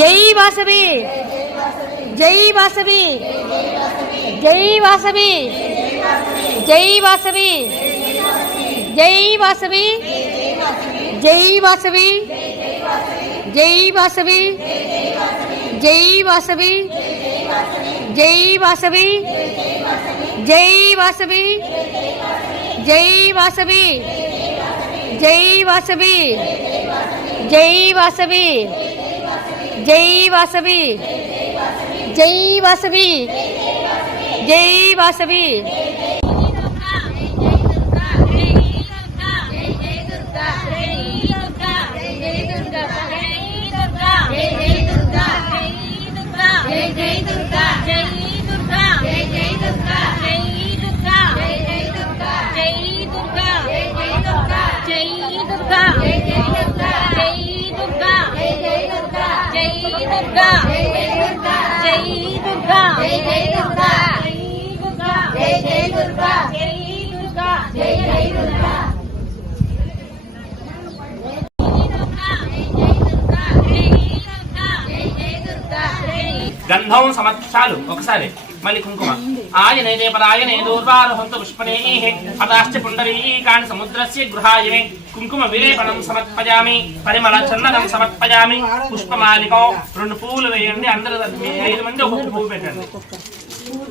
జై వాసవి జై వాసవి జై వాసవి జై వాసవి జై వాసవి జై వాసవి జై వాసవి జై వాసవి జై వాసవి జై వాసవి జై వాసవి జై వాసవి జై వాసవి జై వాసవి జై వాసవి జై వాసవి గంధం సమర్చాలు ఒకసారి మళ్ళీ కుంకుమ ఆయనే పరాయనే దూర్వారహంత పుష్పనే అదాశ్చ పుండరీకాని సముద్రస్య గృహాయనే కుంకుమ విలేపనం సమర్పయామి పరిమళ చందనం సమర్పయామి పుష్పమాలికం 2 పువ్వులు వేయండి అందరూ 5 మంది ఒక్కొక్క పువ్వు పెట్టండి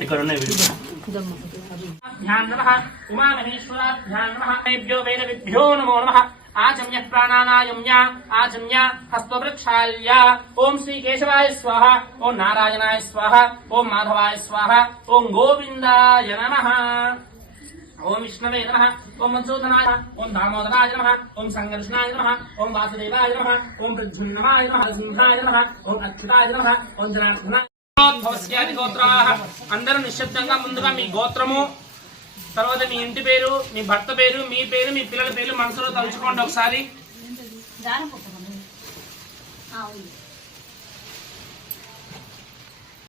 ఇక్కడ ఉన్నాయి ధ్యాన నమః ఉమామహేశ్వరాభ్యాం నమః ఏభ్యో వేదవిభ్యో నమో నమః ఆచమ్య ప్రాణానాయమ్య ఆచమ్య హస్తవృక్షాల్య ఓం శ్రీ కేశవాయ స్వాహ ఓం నారాయణాయ స్వాహ ఓం మాధవాయ స్వాహ ఓం గోవిందాయ నమః ఓం విష్ణవే నమః ఓం మధుసూదనాయ ఓం దామోదరాయ నమః ఓం సంఘర్షణాయ నమః ఓం వాసుదేవాయ నమః ఓం ప్రద్యుమ్నాయ నమః సింహాయ నమః ఓం అచ్యుతాయ నమః ఓం జనార్దనాయ భవస్యాది గోత్రాః అందరూ నిశ్శబ్దంగా ముందుగా మీ గోత్రము తర్వాత మీ ఇంటి పేరు మీ భర్త పేరు మీ పేరు మీ పిల్లల పేరు మనసులో తలుచుకోండి ఒకసారి